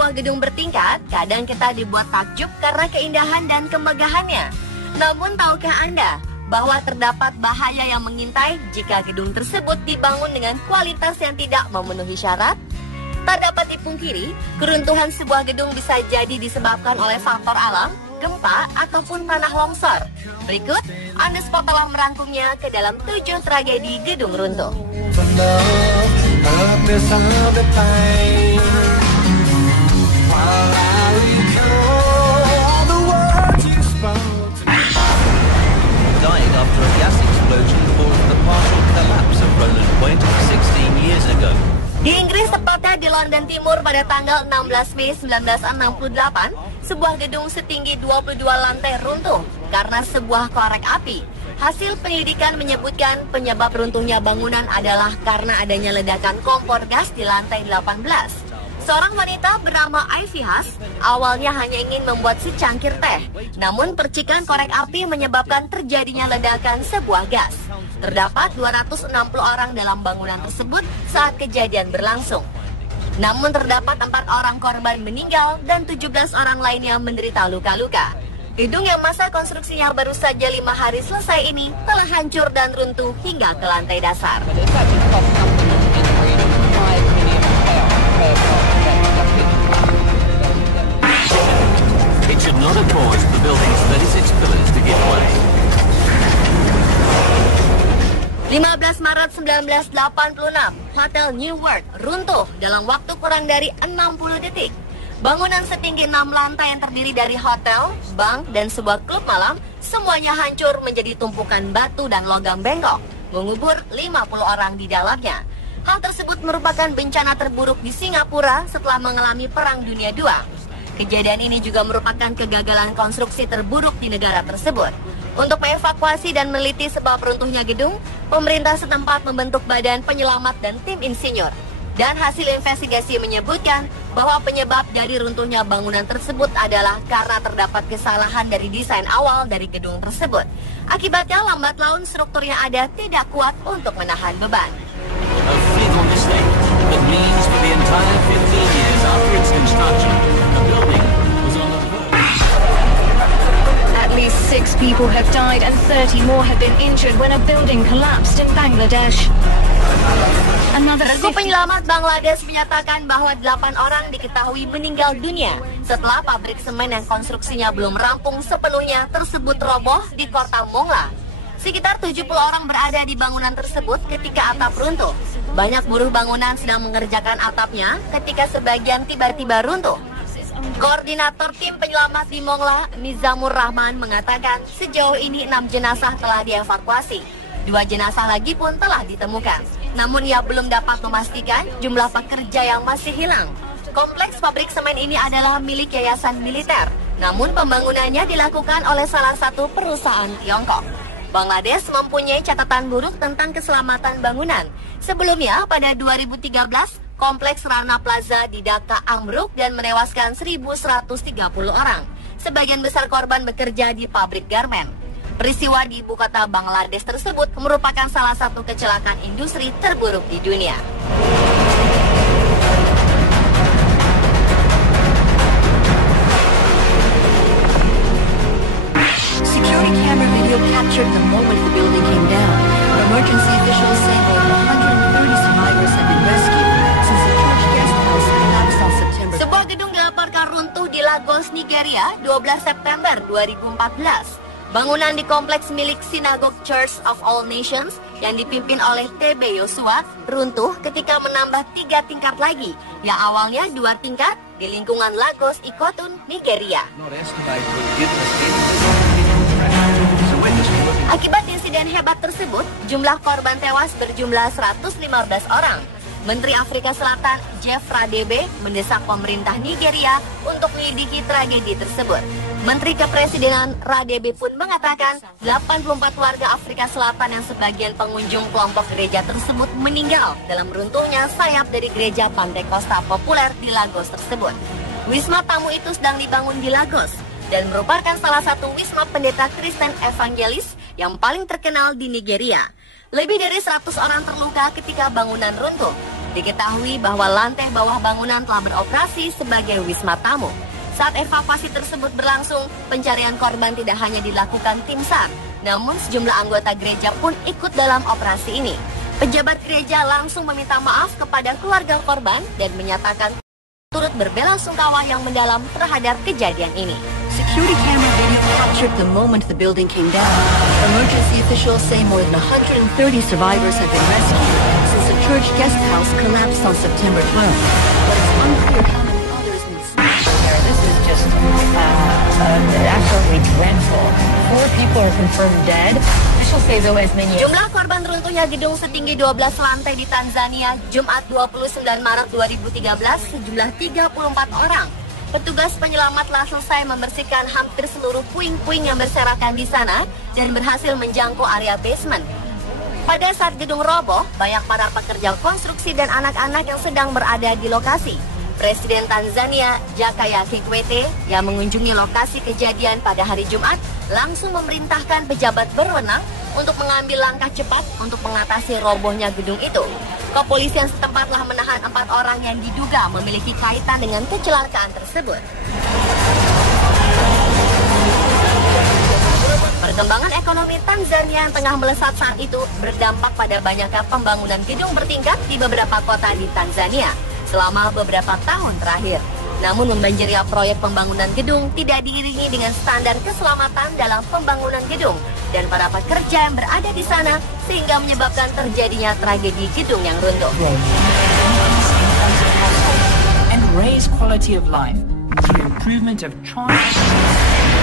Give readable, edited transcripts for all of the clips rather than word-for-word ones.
sebuah gedung bertingkat, kadang kita dibuat takjub karena keindahan dan kemegahannya. Namun tahukah Anda bahwa terdapat bahaya yang mengintai jika gedung tersebut dibangun dengan kualitas yang tidak memenuhi syarat? Tak dapat dipungkiri, keruntuhan sebuah gedung bisa jadi disebabkan oleh faktor alam, gempa, ataupun tanah longsor. Berikut, On The Spot telah merangkumnya ke dalam 7 tragedi gedung runtuh. Dying after a gas explosion caused the partial collapse of Roland Point 16 years ago. Di Inggris, tepatnya di London Timur pada tanggal 16 Mei 1968, sebuah gedung setinggi 22 lantai runtuh karena sebuah korek api. Hasil penyelidikan menyebutkan penyebab runtuhnya bangunan adalah karena adanya ledakan kompor gas di lantai 18. Seorang wanita bernama Ivy Haas awalnya hanya ingin membuat secangkir teh, namun percikan korek api menyebabkan terjadinya ledakan sebuah gas. Terdapat 260 orang dalam bangunan tersebut saat kejadian berlangsung. Namun terdapat 4 orang korban meninggal dan 17 orang lainnya menderita luka-luka. Gedung yang masa konstruksinya baru saja 5 hari selesai ini telah hancur dan runtuh hingga ke lantai dasar. It should not have caused the building's 36 pillars to give way. 15 Maret 1986, Hotel New World runtuh dalam waktu kurang dari 60 detik. Bangunan setinggi 6 lantai yang terdiri dari hotel, bank, dan sebuah klub malam semuanya hancur menjadi tumpukan batu dan logam bengkok, mengubur 50 orang di dalamnya. Hal tersebut merupakan bencana terburuk di Singapura setelah mengalami Perang Dunia II. Kejadian ini juga merupakan kegagalan konstruksi terburuk di negara tersebut. Untuk mengevakuasi dan meneliti sebab runtuhnya gedung, pemerintah setempat membentuk badan penyelamat dan tim insinyur. Dan hasil investigasi menyebutkan bahwa penyebab dari runtuhnya bangunan tersebut adalah karena terdapat kesalahan dari desain awal dari gedung tersebut. Akibatnya lambat laun struktur yang ada tidak kuat untuk menahan beban. A fatal mistake that means for the entire 15 years after its construction, the building was on the verge. At least 6 people have died and 30 more have been injured when a building collapsed in Bangladesh. Regu penyelamat Bangladesh menyatakan bahwa 8 orang diketahui meninggal dunia setelah pabrik semen yang konstruksinya belum rampung sepenuhnya tersebut roboh di kota Mongla. Sekitar 70 orang berada di bangunan tersebut ketika atap runtuh. Banyak buruh bangunan sedang mengerjakan atapnya ketika sebagian tiba-tiba runtuh. Koordinator tim penyelamat di Mongla, Nizamur Rahman, mengatakan sejauh ini 6 jenazah telah dievakuasi. 2 jenazah lagi pun telah ditemukan. Namun ia belum dapat memastikan jumlah pekerja yang masih hilang. Kompleks pabrik semen ini adalah milik yayasan militer. Namun pembangunannya dilakukan oleh salah satu perusahaan Tiongkok. Bangladesh mempunyai catatan buruk tentang keselamatan bangunan. Sebelumnya pada 2013, kompleks Rana Plaza di Dhaka ambruk dan menewaskan 1.130 orang. Sebagian besar korban bekerja di pabrik garmen. Peristiwa di ibu kota Bangladesh tersebut merupakan salah satu kecelakaan industri terburuk di dunia. Security camera video captured the moment the building came down. Emergency officials say more than 130 survivors have been rescued since the church guest house collapsed on September. Sebuah gedung dilaporkan runtuh di Lagos, Nigeria, 12 September 2014. Bangunan di kompleks milik Synagogue Church of All Nations yang dipimpin oleh TB Yosua runtuh ketika menambah 3 tingkat lagi yang awalnya 2 tingkat di lingkungan Lagos, Ikotun, Nigeria. Akibat insiden hebat tersebut, jumlah korban tewas berjumlah 115 orang. Menteri Afrika Selatan Jeff Radebe mendesak pemerintah Nigeria untuk menyelidiki tragedi tersebut. Menteri Kepresidenan Radebe pun mengatakan 84 warga Afrika Selatan yang sebagian pengunjung kelompok gereja tersebut meninggal dalam runtuhnya sayap dari gereja Pantai Costa populer di Lagos tersebut. Wisma tamu itu sedang dibangun di Lagos dan merupakan salah satu wisma pendeta Kristen evangelis yang paling terkenal di Nigeria. Lebih dari 100 orang terluka ketika bangunan runtuh. Diketahui bahwa lantai bawah bangunan telah beroperasi sebagai wisma tamu. Saat evakuasi tersebut berlangsung, pencarian korban tidak hanya dilakukan tim SAR, namun sejumlah anggota gereja pun ikut dalam operasi ini. Pejabat gereja langsung meminta maaf kepada keluarga korban dan menyatakan turut berbelasungkawa yang mendalam terhadap kejadian ini. Security camera video captured the moment the building came down. Emergency officials say more than 130 survivors have been rescued since a church guest house collapsed on September 12th. But it's unclear how many others will soon. This is just absolutely dreadful. 4 people are confirmed dead. Officials say though as many as Jumlah korban runtuhnya gedung setinggi 12 lantai di Tanzania Jumat 29 Maret 2013 sejumlah 34 orang. Petugas penyelamat telah selesai membersihkan hampir seluruh puing-puing yang berserakan di sana dan berhasil menjangkau area basement. Pada saat gedung roboh, banyak para pekerja konstruksi dan anak-anak yang sedang berada di lokasi. Presiden Tanzania, Jakaya Kikwete, yang mengunjungi lokasi kejadian pada hari Jumat, langsung memerintahkan pejabat berwenang untuk mengambil langkah cepat untuk mengatasi robohnya gedung itu. Kepolisian setempat telah menahan 4 orang yang diduga memiliki kaitan dengan kecelakaan tersebut. Perkembangan ekonomi Tanzania yang tengah melesat saat itu berdampak pada banyaknya pembangunan gedung bertingkat di beberapa kota di Tanzania selama beberapa tahun terakhir. Namun membanjirnya proyek pembangunan gedung tidak diiringi dengan standar keselamatan dalam pembangunan gedung dan para pekerja yang berada di sana sehingga menyebabkan terjadinya tragedi gedung yang runtuh. And raise quality of life through improvement of transport.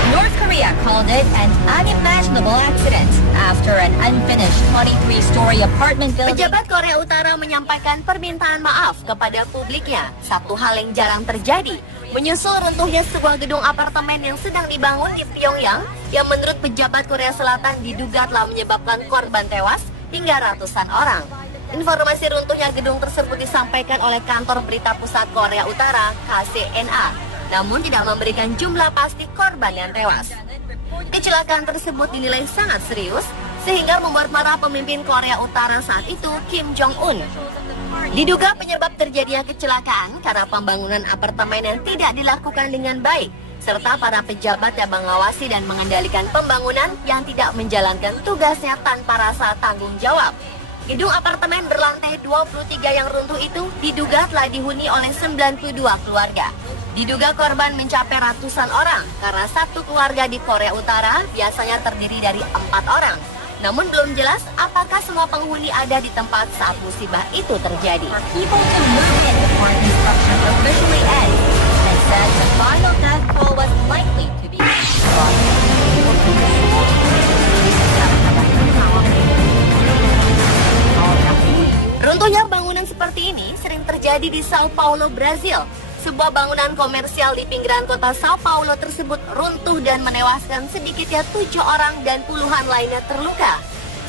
North Korea called it an unimaginable accident after an unfinished 23-story apartment building. Pejabat Korea Utara menyampaikan permintaan maaf kepada publiknya, satu hal yang jarang terjadi, menyusul runtuhnya sebuah gedung apartemen yang sedang dibangun di Pyongyang yang menurut pejabat Korea Selatan diduga telah menyebabkan korban tewas hingga ratusan orang. Informasi runtuhnya gedung tersebut disampaikan oleh kantor berita pusat Korea Utara KCNA. Namun tidak memberikan jumlah pasti korban yang tewas. Kecelakaan tersebut dinilai sangat serius sehingga membuat marah pemimpin Korea Utara saat itu, Kim Jong-un. Diduga penyebab terjadinya kecelakaan karena pembangunan apartemen yang tidak dilakukan dengan baik serta para pejabat yang mengawasi dan mengendalikan pembangunan yang tidak menjalankan tugasnya tanpa rasa tanggung jawab. Gedung apartemen berlantai 23 yang runtuh itu diduga telah dihuni oleh 92 keluarga. Diduga korban mencapai ratusan orang karena satu keluarga di Korea Utara biasanya terdiri dari 4 orang. Namun belum jelas apakah semua penghuni ada di tempat saat musibah itu terjadi. People to move in before construction officially ends and said the final death toll was likely to be. Runtuhnya bangunan seperti ini sering terjadi di Sao Paulo, Brazil. Sebuah bangunan komersial di pinggiran kota Sao Paulo tersebut runtuh dan menewaskan sedikitnya 7 orang dan puluhan lainnya terluka.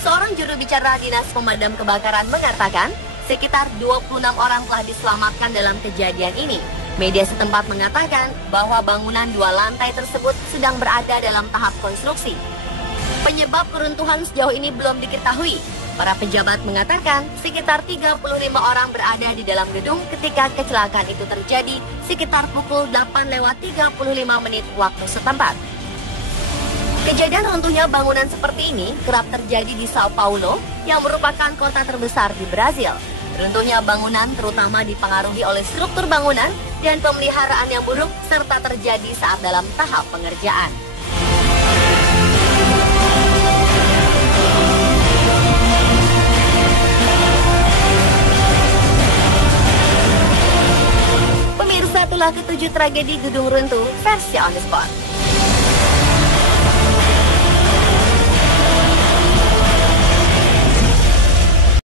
Seorang juru bicara Dinas Pemadam Kebakaran mengatakan sekitar 26 orang telah diselamatkan dalam kejadian ini. Media setempat mengatakan bahwa bangunan 2 lantai tersebut sedang berada dalam tahap konstruksi. Penyebab keruntuhan sejauh ini belum diketahui. Para pejabat mengatakan sekitar 35 orang berada di dalam gedung ketika kecelakaan itu terjadi sekitar pukul 8:35 waktu setempat. Kejadian runtuhnya bangunan seperti ini kerap terjadi di Sao Paulo yang merupakan kota terbesar di Brazil. Runtuhnya bangunan terutama dipengaruhi oleh struktur bangunan dan pemeliharaan yang buruk serta terjadi saat dalam tahap pengerjaan. Pemirsa, itulah ketujuh tragedi gedung runtuh versi On The Spot.